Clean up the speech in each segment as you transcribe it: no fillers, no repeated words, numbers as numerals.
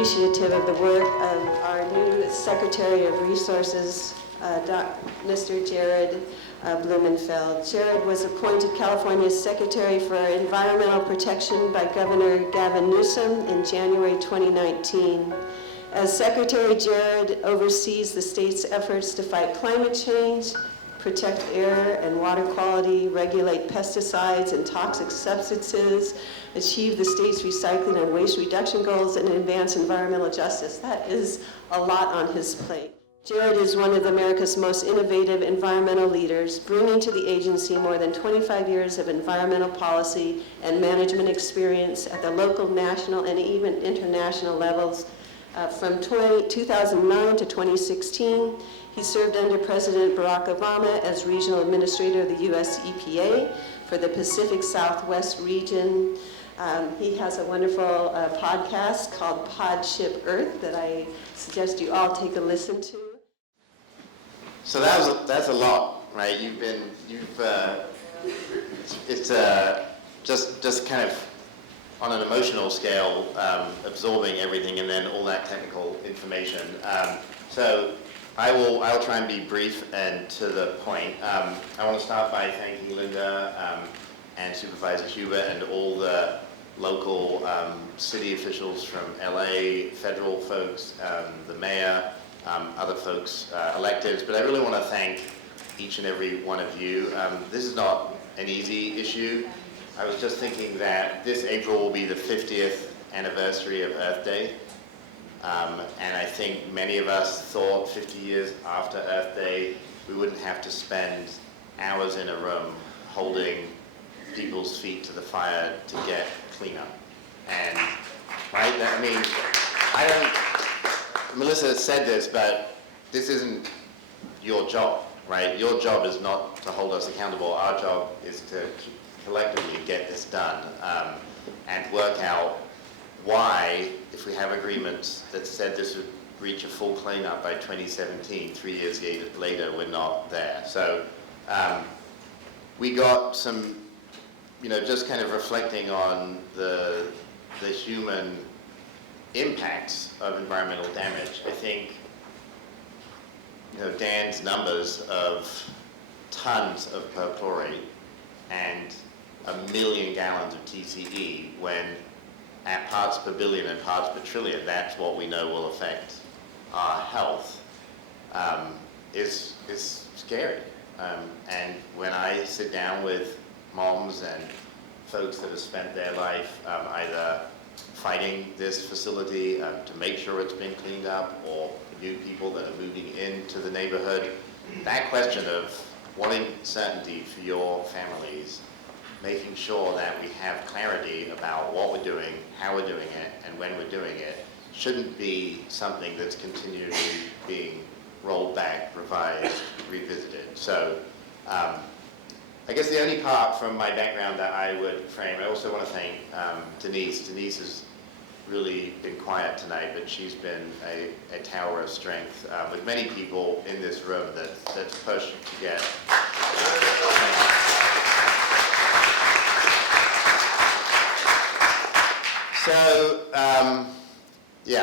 appreciative of the work of our new Secretary of Resources, Mr. Jared Blumenfeld. Jared was appointed California's Secretary for Environmental Protection by Governor Gavin Newsom in January 2019. As Secretary, Jared oversees the state's efforts to fight climate change, protect air and water quality, regulate pesticides and toxic substances, achieve the state's recycling and waste reduction goals, and advance environmental justice. That is a lot on his plate. Jared is one of America's most innovative environmental leaders, bringing to the agency more than 25 years of environmental policy and management experience at the local, national, and even international levels. From 2009 to 2016, he served under President Barack Obama as Regional Administrator of the U.S. EPA for the Pacific Southwest region. He has a wonderful podcast called Podship Earth that I suggest you all take a listen to. So that's a lot, right? It's just kind of on an emotional scale, absorbing everything and then all that technical information. So I'll try and be brief and to the point. I want to start by thanking Linda and Supervisor Hubert and all the local city officials from LA, federal folks, the mayor, other folks, electeds, but I really want to thank each and every one of you. This is not an easy issue. I was just thinking that this April will be the 50th anniversary of Earth Day. And I think many of us thought 50 years after Earth Day, we wouldn't have to spend hours in a room holding people's feet to the fire to get cleanup. And, right, I mean, Melissa said this, but this isn't your job, right? Your job is not to hold us accountable. Our job is to collectively get this done and work out why, if we have agreements that said this would reach a full cleanup by 2017, 3 years later, we're not there. So we got some, just kind of reflecting on the human impacts of environmental damage. I think, Dan's numbers of tons of perchlorate and 1 million gallons of TCE, when at parts per billion and parts per trillion, that's what we know will affect our health, is scary. And when I sit down with moms and folks that have spent their life either fighting this facility to make sure it's been cleaned up, or new people that are moving into the neighborhood, that question of wanting certainty for your families, making sure that we have clarity about what we're doing, how we're doing it, and when we're doing it, shouldn't be something that's continually being rolled back, revised, revisited. So I guess the only part from my background that I would frame, I also want to thank Denise. Denise has really been quiet tonight, but she's been a tower of strength with many people in this room that's pushed to get. So,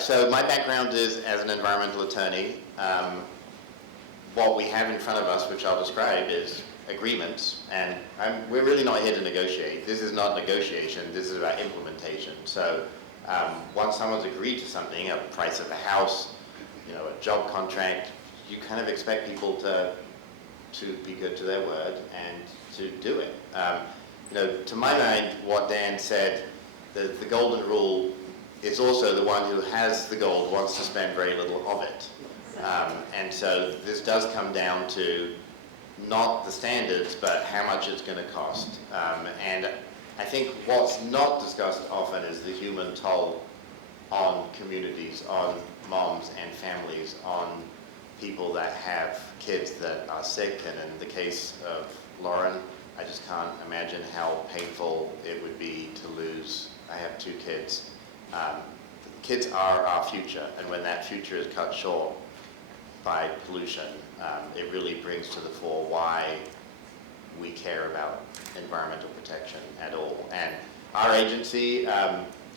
so my background is as an environmental attorney. What we have in front of us, which I'll describe, is agreements, and we're really not here to negotiate. This is not negotiation, this is about implementation. So once someone's agreed to something, a price of a house, a job contract, you kind of expect people to be good to their word and to do it. To my mind, what Dan said, the golden rule is also the one who has the gold wants to spend very little of it. And so this does come down to not the standards, but how much it's going to cost. And I think what's not discussed often is the human toll on communities, on moms and families, on people that have kids that are sick. And in the case of Lauren, I just can't imagine how painful it would be to lose. I have 2 kids. Kids are our future, and when that future is cut short by pollution, it really brings to the fore why we care about environmental protection at all. And our agency,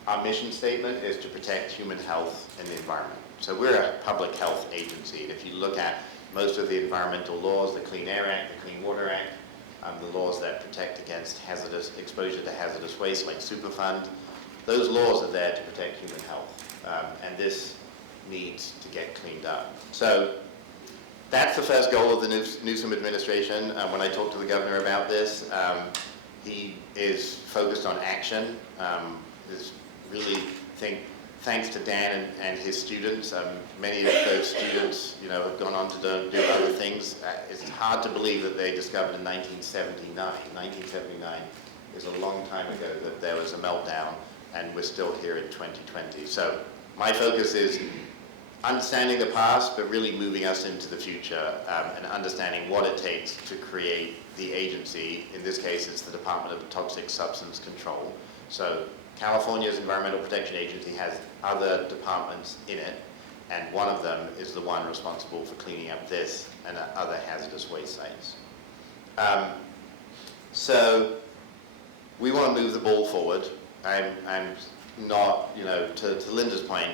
our mission statement is to protect human health and the environment. So we're a public health agency. And if you look at most of the environmental laws, the Clean Air Act, the Clean Water Act, the laws that protect against hazardous exposure to hazardous waste like Superfund, those laws are there to protect human health. And this needs to get cleaned up. So that's the first goal of the Newsom administration. When I talked to the governor about this, he is focused on action. Thanks to Dan and his students, many of those students, have gone on to do other things. It's hard to believe that they discovered in 1979. 1979 is a long time ago that there was a meltdown, and we're still here in 2020. So my focus is understanding the past, but really moving us into the future, and understanding what it takes to create the agency. In this case, it's the Department of Toxic Substance Control. So California's Environmental Protection Agency has other departments in it, and one of them is the one responsible for cleaning up this and other hazardous waste sites. So we want to move the ball forward. I'm not, to Linda's point,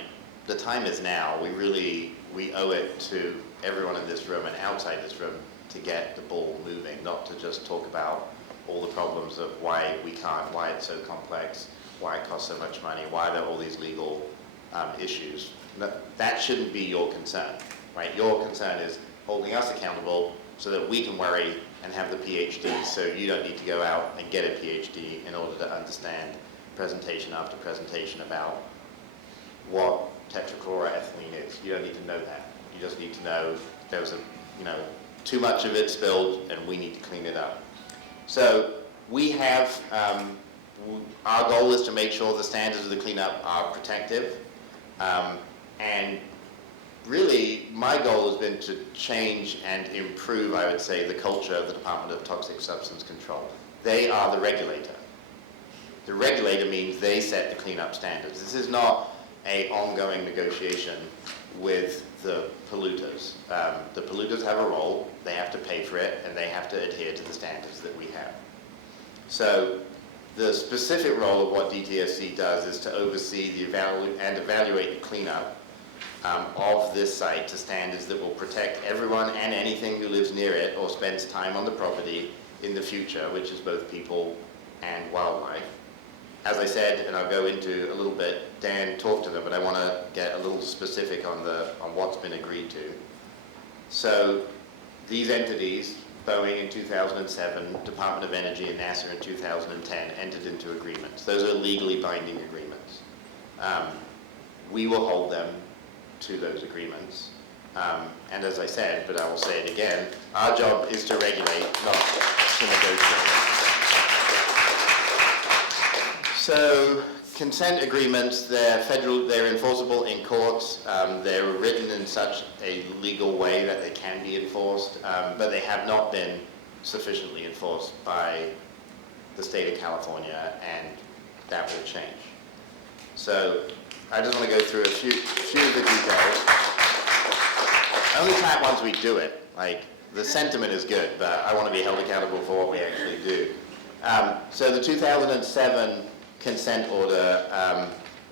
the time is now. We owe it to everyone in this room and outside this room to get the ball moving, not to just talk about all the problems of why we can't, why it's so complex, why it costs so much money, why there are all these legal issues. That shouldn't be your concern, right? Your concern is holding us accountable so that we can worry and have the PhD, so you don't need to go out and get a PhD in order to understand presentation after presentation about what tetrachloroethylene is. You don't need to know that. You just need to know there was too much of it spilled and we need to clean it up. So we have, our goal is to make sure the standards of the cleanup are protective. And really, my goal has been to change and improve, I would say, the culture of the Department of Toxic Substance Control. They are the regulator. The regulator means they set the cleanup standards. This is not an ongoing negotiation with the polluters. The polluters have a role, they have to pay for it, and they have to adhere to the standards that we have. So the specific role of what DTSC does is to oversee and evaluate the cleanup of this site to standards that will protect everyone and anything who lives near it or spends time on the property in the future, which is both people and wildlife. As I said, and I'll go into a little bit, Dan talked to them, but I want to get a little specific on what's been agreed to. So these entities, Boeing in 2007, Department of Energy and NASA in 2010, entered into agreements. Those are legally binding agreements. We will hold them to those agreements. And as I said, but I will say it again, our job is to regulate, not to negotiate. So consent agreements, they're enforceable in courts. They're written in such a legal way that they can be enforced, but they have not been sufficiently enforced by the state of California, and that will change. So I just want to go through a few of the details. Only time once we do it. Like, the sentiment is good, but I want to be held accountable for what we actually do. So the 2007 consent order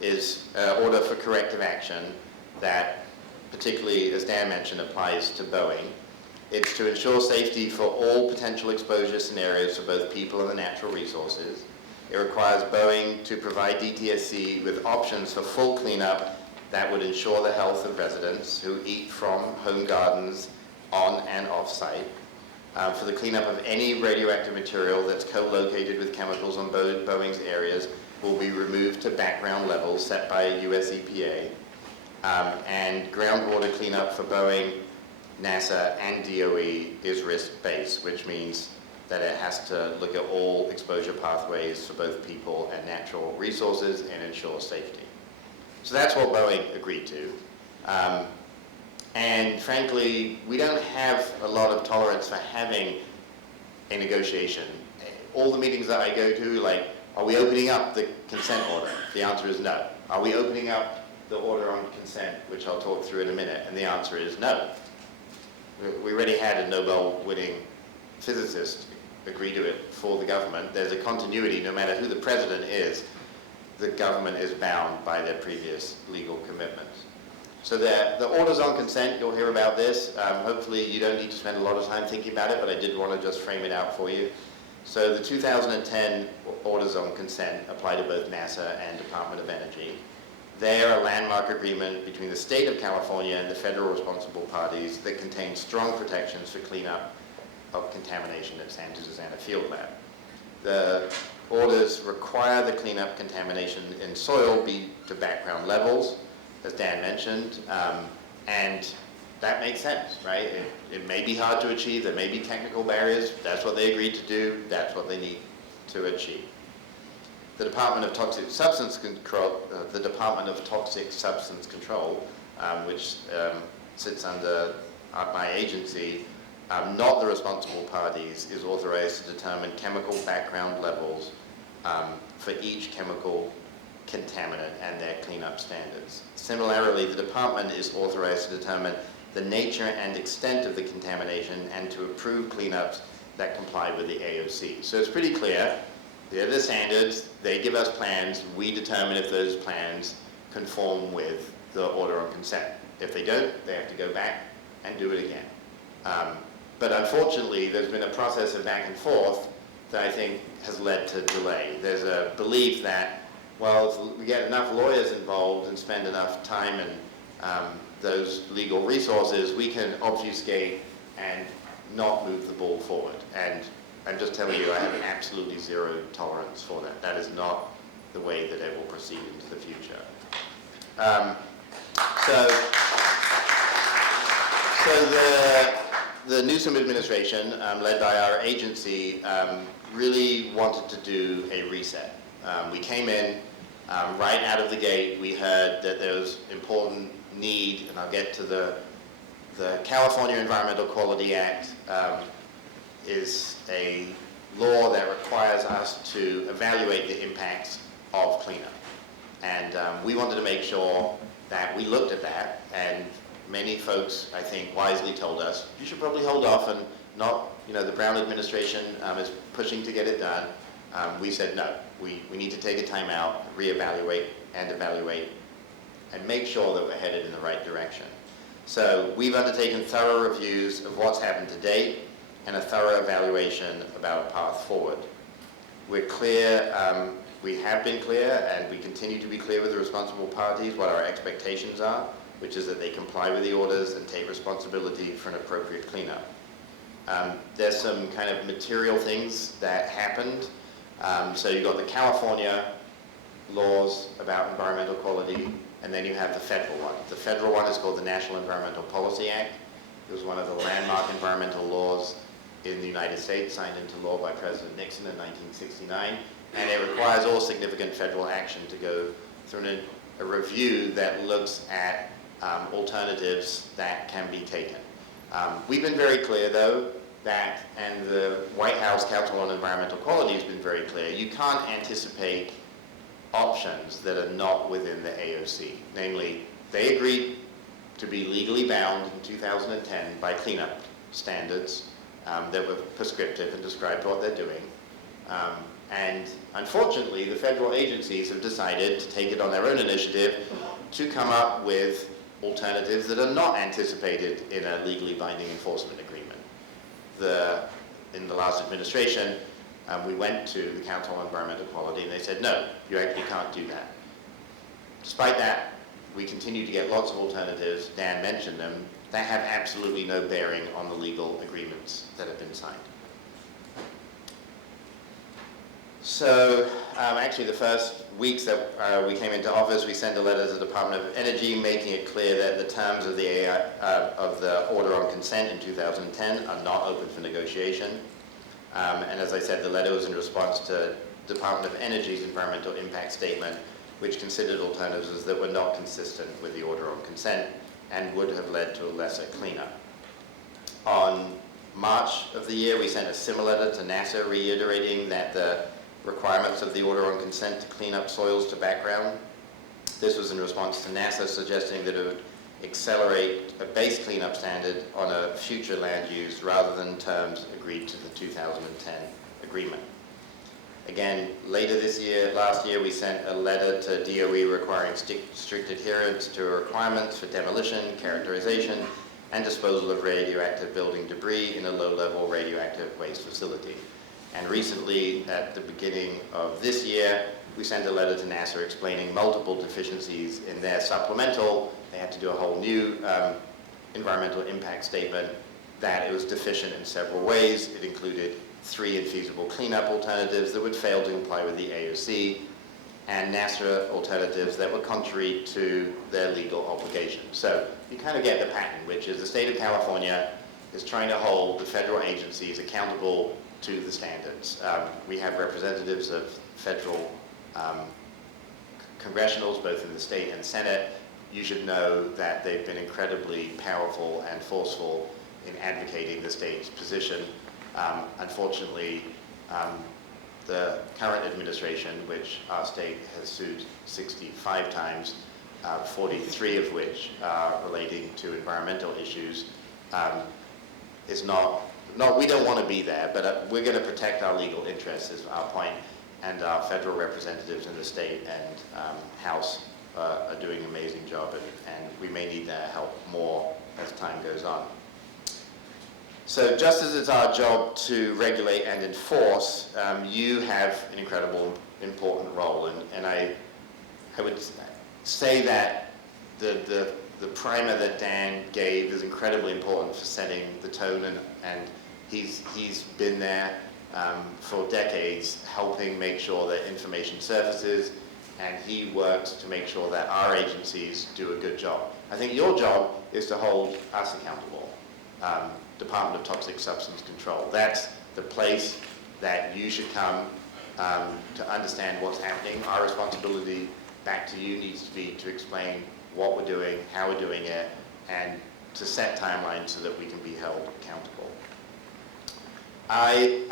is an order for corrective action that, particularly, as Dan mentioned, applies to Boeing. It's to ensure safety for all potential exposure scenarios for both people and the natural resources. It requires Boeing to provide DTSC with options for full cleanup that would ensure the health of residents who eat from home gardens on and off-site, for the cleanup of any radioactive material that's co-located with chemicals on Boeing's areas will be removed to background levels set by US EPA, and groundwater cleanup for Boeing, NASA, and DOE is risk-based, which means that it has to look at all exposure pathways for both people and natural resources and ensure safety. So that's what Boeing agreed to. And frankly, we don't have a lot of tolerance for having a negotiation. All the meetings that I go to, like, are we opening up the consent order? The answer is no. Are we opening up the order on consent, which I'll talk through in a minute? And the answer is no. We already had a Nobel-winning physicist agree to it for the government. There's a continuity, no matter who the president is. the government is bound by their previous legal commitments. So the orders on consent, you'll hear about this. Hopefully you don't need to spend a lot of time thinking about it, but I did want to just frame it out for you. So the 2010 orders on consent apply to both NASA and Department of Energy. They are a landmark agreement between the state of California and the federal responsible parties that contain strong protections for cleanup of contamination at Santa Susana Field Lab. The orders require the cleanup contamination in soil be to background levels, as Dan mentioned, and that makes sense, right? It may be hard to achieve, there may be technical barriers, that's what they agreed to do, that's what they need to achieve. The Department of Toxic Substance Control, which sits under my agency, not the responsible parties, is authorized to determine chemical background levels for each chemical contaminant and their cleanup standards. Similarly, the department is authorized to determine the nature and extent of the contamination and to approve cleanups that comply with the AOC. So it's pretty clear, they're the standards, they give us plans, we determine if those plans conform with the order on consent. If they don't, they have to go back and do it again. But unfortunately, there's been a process of back and forth that I think has led to delay. There's a belief that, well, if we get enough lawyers involved and spend enough time and those legal resources, we can obfuscate and not move the ball forward. And I'm just telling you, I have absolutely zero tolerance for that. That is not the way that it will proceed into the future. The Newsom administration, led by our agency, really wanted to do a reset. We came in right out of the gate. We heard that there was important need, and I'll get to the California Environmental Quality Act is a law that requires us to evaluate the impacts of cleanup. And we wanted to make sure that we looked at that, and many folks, I think, wisely told us, you should probably hold off and not, the Brown administration is pushing to get it done. We said, no, we need to take a time out, reevaluate and evaluate, and make sure that we're headed in the right direction. So we've undertaken thorough reviews of what's happened to date and a thorough evaluation about a path forward. We're clear, we have been clear, and we continue to be clear with the responsible parties what our expectations are, which is that they comply with the orders and take responsibility for an appropriate cleanup. There's some kind of material things that happened. So you've got the California laws about environmental quality, and then you have the federal one. The federal one is called the National Environmental Policy Act. It was one of the landmark environmental laws in the United States, signed into law by President Nixon in 1969, and it requires all significant federal action to go through a review that looks at alternatives that can be taken. We've been very clear, though, that, and the White House Council on Environmental Quality has been very clear, you can't anticipate options that are not within the AOC. Namely, they agreed to be legally bound in 2010 by cleanup standards that were prescriptive and described what they're doing. And unfortunately, the federal agencies have decided to take it on their own initiative to come up with alternatives that are not anticipated in a legally binding enforcement agreement. In the last administration, we went to the Council on Environmental Quality and they said, no, you actually can't do that. Despite that, we continue to get lots of alternatives, Dan mentioned them, that have absolutely no bearing on the legal agreements that have been signed. So actually the first weeks that we came into office, we sent a letter to the Department of Energy making it clear that the terms of the order on consent in 2010 are not open for negotiation. And as I said, the letter was in response to Department of Energy's environmental impact statement, which considered alternatives that were not consistent with the order on consent and would have led to a lesser cleanup. On March of the year, we sent a similar letter to NASA reiterating that the requirements of the order on consent to clean up soils to background. This was in response to NASA suggesting that it would accelerate a base cleanup standard on a future land use rather than terms agreed to the 2010 agreement. Again, last year, we sent a letter to DOE requiring strict adherence to requirements for demolition, characterization, and disposal of radioactive building debris in a low-level radioactive waste facility. And recently, at the beginning of this year, we sent a letter to NASA explaining multiple deficiencies in their supplemental. They had to do a whole new environmental impact statement, that it was deficient in several ways. It included 3 infeasible cleanup alternatives that would fail to comply with the AOC, and NASA alternatives that were contrary to their legal obligations. So you kind of get the pattern, which is the state of California is trying to hold the federal agencies accountable to the standards. We have representatives of federal congressionals, both in the state and Senate. You should know that they've been incredibly powerful and forceful in advocating the state's position. Unfortunately, the current administration, which our state has sued 65 times, 43 of which are relating to environmental issues, is not, we don't want to be there, but we're going to protect our legal interests is our point, and our federal representatives in the state and House are doing an amazing job, and we may need their help more as time goes on. So just as it's our job to regulate and enforce, you have an incredible, important role, and I would say that the primer that Dan gave is incredibly important for setting the tone, and he's been there for decades helping make sure that information surfaces, and he works to make sure that our agencies do a good job. I think your job is to hold us accountable. Department of Toxic Substance Control. That's the place that you should come to understand what's happening. Our responsibility back to you needs to be to explain what we're doing, how we're doing it, and to set timelines so that we can be held accountable. I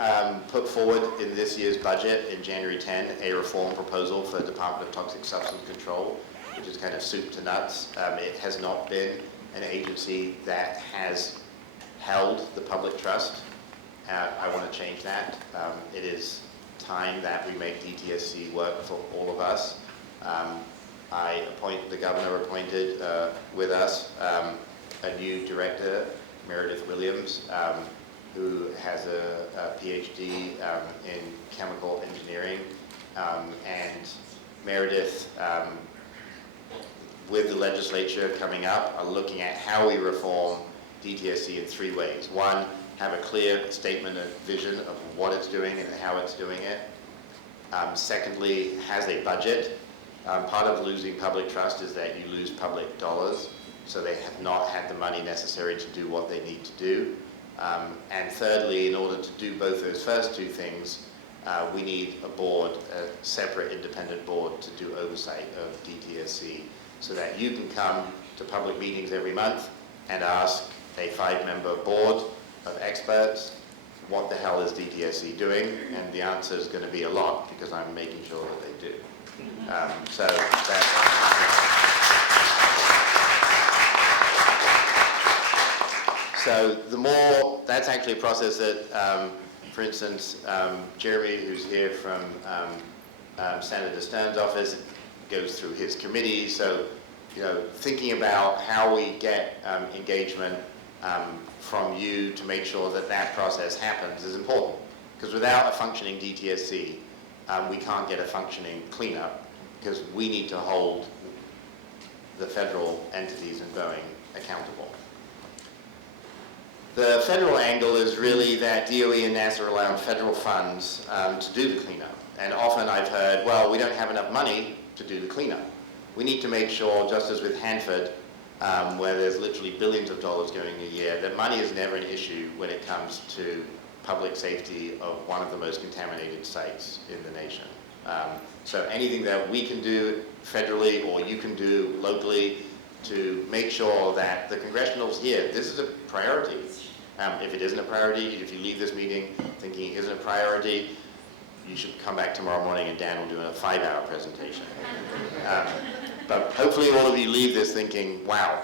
put forward in this year's budget in January 10 a reform proposal for the Department of Toxic Substance Control, which is kind of soup to nuts. It has not been an agency that has held the public trust. I want to change that. It is time that we make DTSC work for all of us. The governor appointed with us a new director, Meredith Williams, who has a PhD in chemical engineering. And Meredith, with the legislature coming up, are looking at how we reform DTSC in 3 ways. 1, have a clear statement and vision of what it's doing and how it's doing it. Secondly, has a budget. Part of losing public trust is that you lose public dollars, so they have not had the money necessary to do what they need to do. And thirdly, in order to do both those first 2 things, we need a board, a separate independent board to do oversight of DTSC, so that you can come to public meetings every month and ask a 5-member board of experts, what the hell is DTSC doing? And the answer is going to be a lot, because I'm making sure that they do. So the more, that's actually a process that, for instance, Jeremy, who's here from Senator Stern's office, goes through his committee. So, thinking about how we get engagement from you to make sure that that process happens is important. Because without a functioning DTSC, we can't get a functioning cleanup, because we need to hold the federal entities in Boeing accountable. The federal angle is really that DOE and NASA rely on federal funds to do the cleanup. And often I've heard, well, we don't have enough money to do the cleanup. We need to make sure, just as with Hanford, where there's literally billions of dollars going a year, that money is never an issue when it comes to public safety of one of the most contaminated sites in the nation. So anything that we can do federally or you can do locally to make sure that the congressionals hear this is a priority. If it isn't a priority, if you leave this meeting thinking it isn't a priority, you should come back tomorrow morning and Dan will do a 5-hour presentation. But hopefully all of you leave this thinking, wow,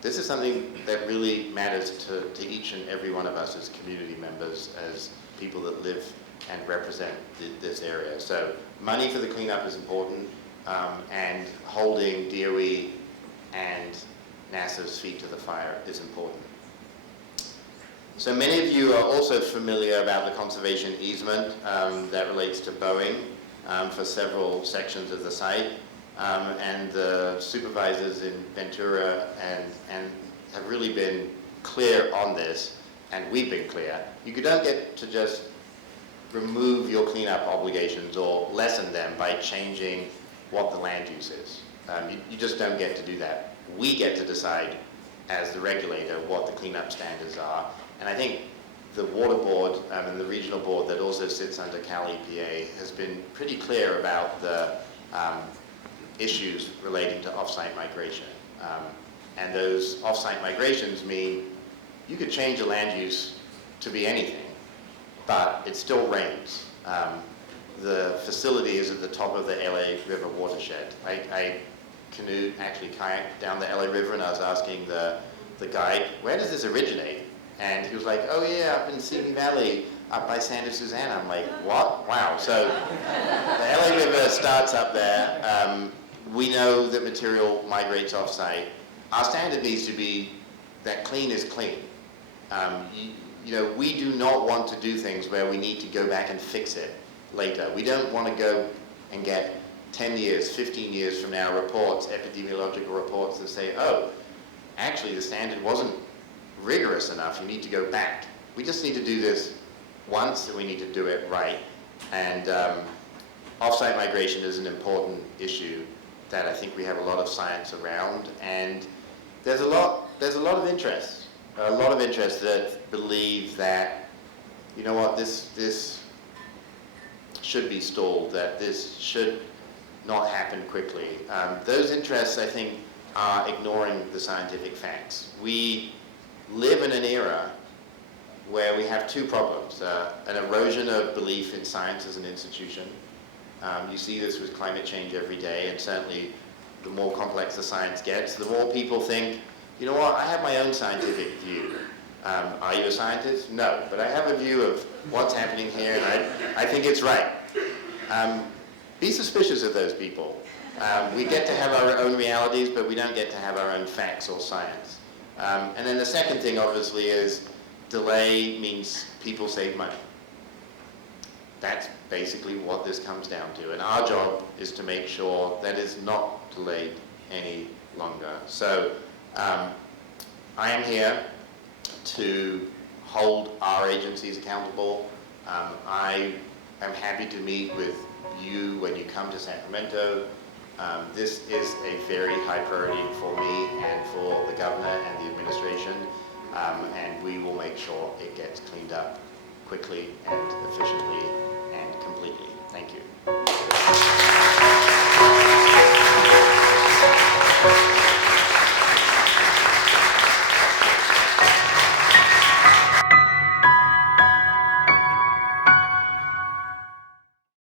this is something that really matters to each and every one of us as community members, as people that live and represent this area. So money for the cleanup is important, and holding DOE and NASA's feet to the fire is important. So many of you are also familiar about the conservation easement that relates to Boeing for several sections of the site, and the supervisors in Ventura and have really been clear on this, and we've been clear. You don't get to just remove your cleanup obligations or lessen them by changing what the land use is. You just don't get to do that. We get to decide as the regulator what the cleanup standards are. And I think the water board and the regional board that also sits under Cal EPA has been pretty clear about the issues relating to off-site migration. And those off-site migrations mean you could change a land use to be anything, but it still rains. The facility is at the top of the LA River watershed. I canoed, actually kayaked down the LA River, and I was asking the guide, where does this originate? And he was like, oh yeah, up in Simi Valley, up by Santa Susana. I'm like, what? Wow. So the LA River starts up there. We know that material migrates off-site. Our standard needs to be that clean is clean. You know, we do not want to do things where we need to go back and fix it later. We don't want to go and get 10 years, 15 years from now reports, epidemiological reports that say, oh, actually the standard wasn't rigorous enough, you need to go back. We just need to do this once, and we need to do it right. And off-site migration is an important issue that I think we have a lot of science around, and there's a lot of interest. A lot of interest that believe that, you know what, this should be stalled, that this should not happen quickly. Those interests, I think, are ignoring the scientific facts. We live in an era where we have two problems, an erosion of belief in science as an institution. You see this with climate change every day, and certainly the more complex the science gets, the more people think, you know what, I have my own scientific view. Are you a scientist? No, but I have a view of what's happening here, and I think it's right. Be suspicious of those people. We get to have our own realities, but we don't get to have our own facts or science. And then the second thing, obviously, is delay means people save money. That's basically what this comes down to. And our job is to make sure that is not delayed any longer. So I am here to hold our agencies accountable. I am happy to meet with you when you come to Sacramento. This is a very high priority for me and for the governor and the administration, and we will make sure it gets cleaned up quickly and efficiently and completely. Thank you.